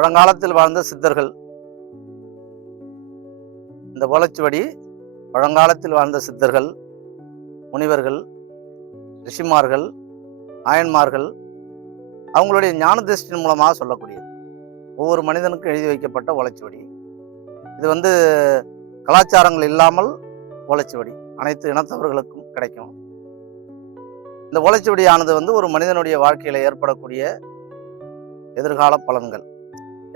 பழங்காலத்தில் வாழ்ந்த சித்தர்கள். இந்த ஓலைச்சுவடி பழங்காலத்தில் வாழ்ந்த சித்தர்கள், முனிவர்கள், ரிஷிமார்கள், நாயன்மார்கள் அவங்களுடைய ஞான திருஷ்டின் மூலமாக சொல்லக்கூடியது. ஒவ்வொரு மனிதனுக்கும் எழுதி வைக்கப்பட்ட ஓலைச்சுவடி. இது கலாச்சாரங்கள் இல்லாமல் ஓலைச்சுவடி அனைத்து இனத்தவர்களுக்கும் கிடைக்கும். இந்த ஓலைச்சுவடியானது ஒரு மனிதனுடைய வாழ்க்கையில ஏற்படக்கூடிய எதிர்கால பலன்கள்.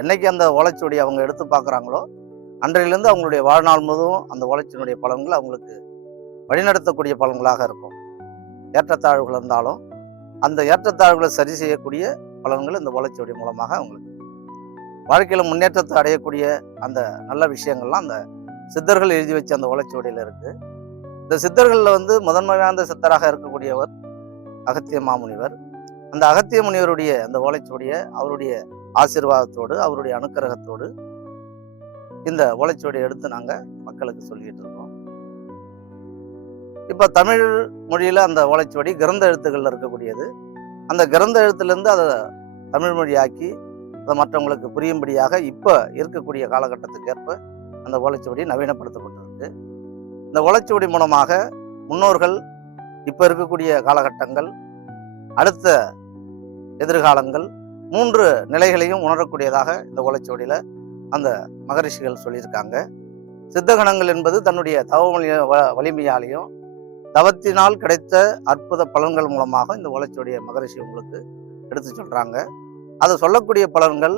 என்னைக்கு அந்த ஓலைச்சுவடி அவங்க எடுத்து பார்க்குறாங்களோ அன்றையிலிருந்து அவங்களுடைய வாழ்நாள் முழுவதும் அந்த ஓலைச்சுவடியுடைய பலன்கள் அவங்களுக்கு வழிநடத்தக்கூடிய பலன்களாக இருக்கும். ஏற்றத்தாழ்வுகள் இருந்தாலும் அந்த ஏற்றத்தாழ்வுகளை சரி செய்யக்கூடிய பலன்கள் இந்த ஓலைச்சுவடி மூலமாக அவங்களுக்கு வாழ்க்கையில் முன்னேற்றத்தை அடையக்கூடிய அந்த நல்ல விஷயங்கள்லாம் அந்த சித்தர்கள் எழுதி வச்ச அந்த ஓலைச்சுவடியில் இருக்கு. இந்த சித்தர்களில் முதன்மை வாய்ந்த சித்தராக இருக்கக்கூடியவர் அகத்திய மாமுனிவர். அந்த அகத்திய முனிவருடைய அந்த ஓலைச்சுவடியை அவருடைய ஆசீர்வாதத்தோடு அவருடைய அனுக்கிரகத்தோடு இந்த ஓலைச்சுவடியை எடுத்து நாங்கள் மக்களுக்கு சொல்லிட்டு இருக்கோம். இப்போ தமிழ் மொழியில் அந்த ஓலைச்சுவடி கிரந்த எழுத்துக்களில் இருக்கக்கூடியது. அந்த கிரந்த எழுத்துலேருந்து அதை தமிழ் மொழியாக்கி அதை மற்றவங்களுக்கு புரியும்படியாக இப்போ இருக்கக்கூடிய காலகட்டத்துக்கு ஏற்ப அந்த ஓலைச்சுவடி நவீனப்படுத்தப்பட்டிருக்கு. இந்த ஓலைச்சுவடி மூலமாக முன்னோர்கள் இப்போ இருக்கக்கூடிய காலகட்டங்கள், அடுத்த எதிர்காலங்கள் 3 நிலைகளையும் உணரக்கூடியதாக இந்த ஓலைச்சுவடியில் அந்த மகரிஷிகள் சொல்லியிருக்காங்க. சித்தகணங்கள் என்பது தன்னுடைய வலிமையாலையும் தவத்தினால் கிடைத்த அற்புத பலன்கள் மூலமாக இந்த ஓலைச்சுவடியை மகரிஷி உங்களுக்கு எடுத்து சொல்றாங்க. அதை சொல்லக்கூடிய பலன்கள்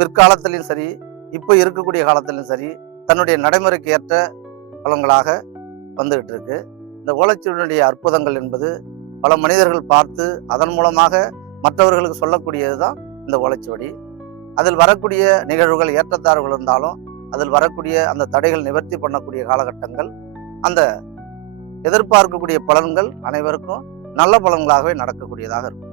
பிற்காலத்திலும் சரி இப்போ இருக்கக்கூடிய காலத்திலும் சரி தன்னுடைய நடைமுறைக்கு ஏற்ற பலன்களாக வந்துகிட்டு இருக்கு. இந்த ஓலைச்சுவடியுடைய அற்புதங்கள் என்பது பல மனிதர்கள் பார்த்து அதன் மூலமாக மற்றவர்களுக்கு சொல்லக்கூடியது தான் இந்த ஓலைச்சுவடி. அதில் வரக்கூடிய நிகழ்வுகள் ஏற்றத்தாழ்வுகள் இருந்தாலும் அதில் வரக்கூடிய அந்த தடைகள் நிவர்த்தி பண்ணக்கூடிய காலகட்டங்கள், அந்த எதிர்பார்க்கக்கூடிய பலன்கள் அனைவருக்கும் நல்ல பலன்களாகவே நடக்கக்கூடியதாக இருக்கும்.